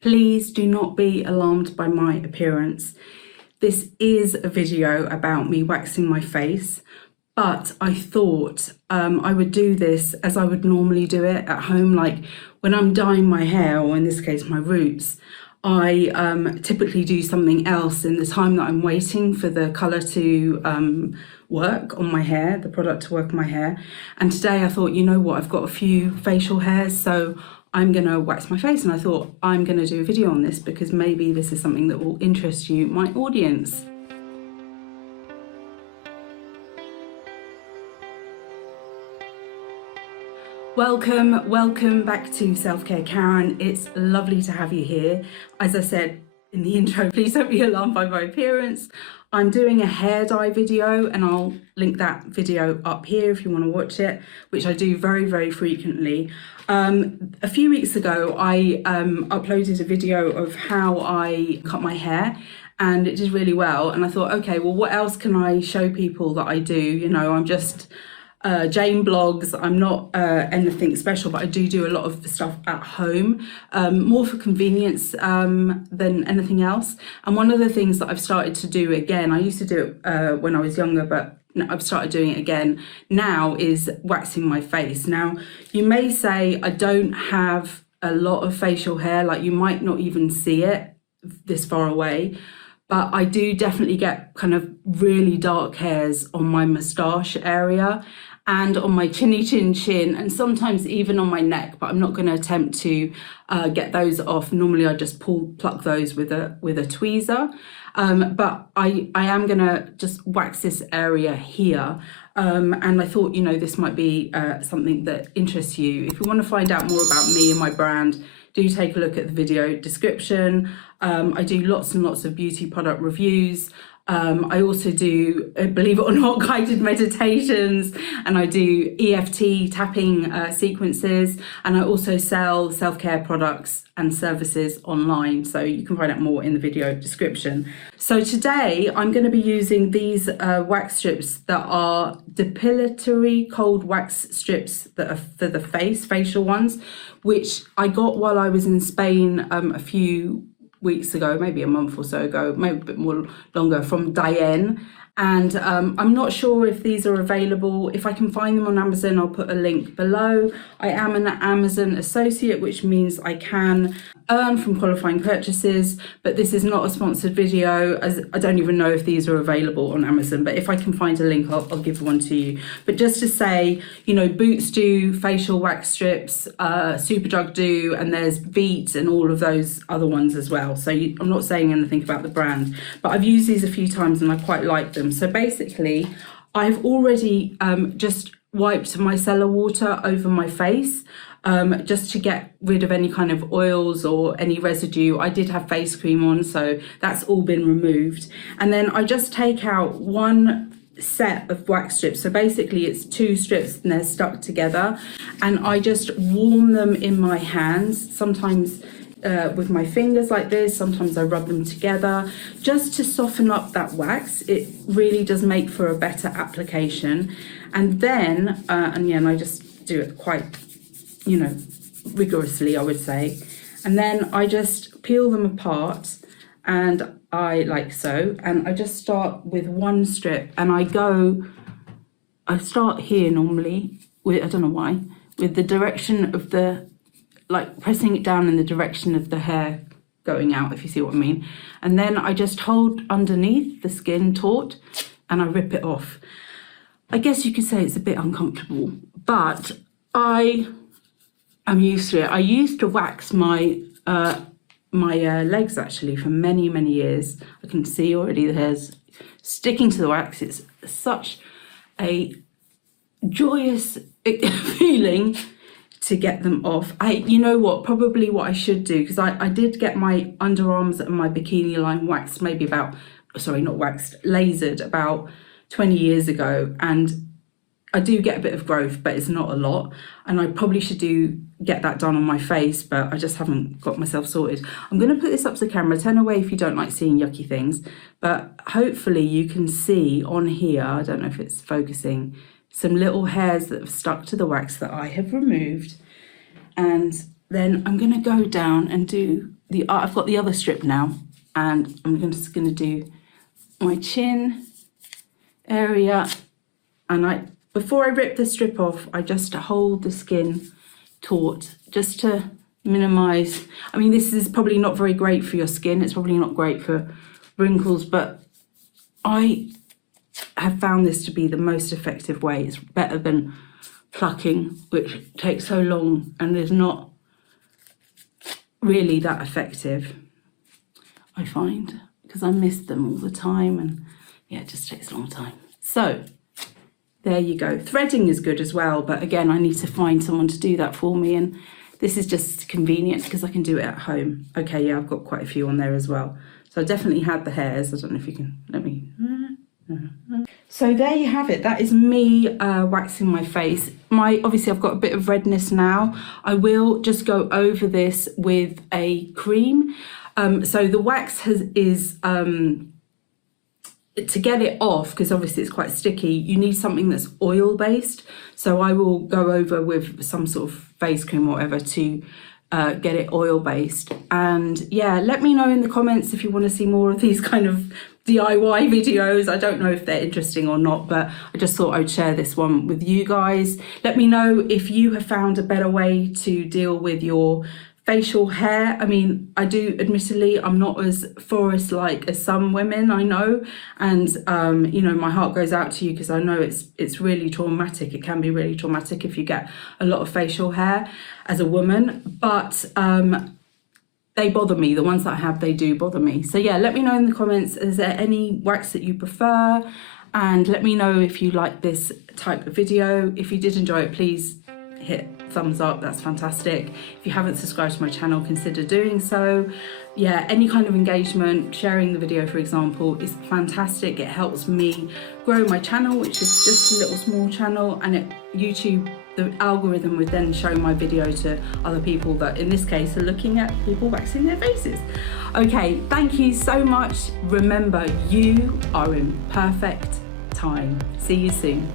Please do not be alarmed by my appearance. This is a video about me waxing my face, but I thought I would do this as I would normally do it at home. Like when I'm dyeing my hair, or in this case my roots, I typically do something else in the time that I'm waiting for the colour to work on my hair, the product to work on my hair. And today I thought, you know what, I've got a few facial hairs, so I'm gonna wax my face, and I thought I'm gonna do a video on this because maybe this is something that will interest you, my audience. Welcome back to Self-Care Karen. It's lovely to have you here. As I said in the intro, please don't be alarmed by my appearance. I'm doing a hair dye video, and I'll link that video up here if you want to watch it, which I do very frequently. A few weeks ago, I uploaded a video of how I cut my hair, and it did really well. And I thought, okay, well, what else can I show people that I do? You know, I'm just Jane blogs. I'm not anything special, but I do a lot of the stuff at home, more for convenience than anything else. And one of the things that I've started to do again, I used to do it when I was younger, but I've started doing it again now, is waxing my face. Now, you may say I don't have a lot of facial hair, like you might not even see it this far away, but I do definitely get kind of really dark hairs on my moustache area and on my chinny chin, and sometimes even on my neck, but I'm not going to attempt to get those off. Normally I just pluck those with a tweezer, but I am going to just wax this area here, and I thought, you know, this might be something that interests you. If you want to find out more about me and my brand, do take a look at the video description. I do lots and lots of beauty product reviews. I also do, believe it or not, guided meditations, and I do EFT tapping sequences, and I also sell self-care products and services online, so you can find out more in the video description. So today I'm going to be using these wax strips that are depilatory cold wax strips that are for the facial ones, which I got while I was in Spain a few weeks ago, maybe a month or so ago, maybe a bit more longer, from Diane. And I'm not sure if these are available. If I can find them on Amazon, I'll put a link below. I am an Amazon associate, which means I can earn from qualifying purchases, but this is not a sponsored video, as I don't even know if these are available on Amazon, but if I can find a link, I'll give one to you. But just to say, you know, Boots do facial wax strips, Superdrug do, and there's Veet and all of those other ones as well. So I'm not saying anything about the brand, but I've used these a few times and I quite like them. So basically, I've already just wiped micellar water over my face, just to get rid of any kind of oils or any residue. I did have face cream on, so that's all been removed. And then I just take out one set of wax strips. So basically it's two strips and they're stuck together, and I just warm them in my hands, sometimes with my fingers like this, sometimes I rub them together just to soften up that wax. It really does make for a better application. And then and I just do it quite, you know, rigorously, I would say. And then I just peel them apart, and I like so, and I just start with one strip, and I start here normally with, I don't know why, with the direction of the, like pressing it down in the direction of the hair going out, if you see what I mean. And then I just hold underneath the skin taut and I rip it off. I guess you could say it's a bit uncomfortable, but I'm used to it. I used to wax my legs actually for many years. I can see already the hairs sticking to the wax. It's such a joyous feeling to get them off. You know what, probably what I should do, because I did get my underarms and my bikini line waxed maybe about, sorry, not waxed, lasered about 20 years ago, and I do get a bit of growth, but it's not a lot, and I probably should get that done on my face, but I just haven't got myself sorted. I'm going to put this up to the camera. Turn away if you don't like seeing yucky things, but hopefully you can see on here, I don't know if it's focusing, some little hairs that have stuck to the wax that I have removed. And then I'm going to go down and do I've got the other strip now, and I'm just going to do my chin area, and before I rip the strip off, I just hold the skin taut just to minimize. I mean, this is probably not very great for your skin, it's probably not great for wrinkles, but I have found this to be the most effective way. It's better than plucking, which takes so long and is not really that effective, I find, because I miss them all the time, and yeah, it just takes a long time. So there you go. Threading is good as well, but again, I need to find someone to do that for me, and this is just convenient because I can do it at home. Okay, yeah, I've got quite a few on there as well. So I definitely had the hairs. I don't know if you can, let me. So there you have it. That is me waxing my face. Obviously I've got a bit of redness now. I will just go over this with a cream. So the wax is to get it off, because obviously it's quite sticky, you need something that's oil based. So I will go over with some sort of face cream or whatever to get it oil based. And yeah, let me know in the comments if you want to see more of these kind of DIY videos. I don't know if they're interesting or not, but I just thought I'd share this one with you guys. Let me know if you have found a better way to deal with your facial hair. I mean, I do, admittedly, I'm not as forest-like as some women I know, and you know, my heart goes out to you, because I know it's really traumatic. It can be really traumatic if you get a lot of facial hair as a woman, but they bother me. The ones that I have, they do bother me. So yeah, let me know in the comments, is there any wax that you prefer? And let me know if you like this type of video. If you did enjoy it, please hit thumbs up, that's fantastic. If you haven't subscribed to my channel, consider doing so. Yeah, any kind of engagement, sharing the video for example, is fantastic. It helps me grow my channel, which is just a little small channel, and YouTube, the algorithm would then show my video to other people that in this case are looking at people waxing their faces. Okay, thank you so much. Remember, you are in perfect time. See you soon.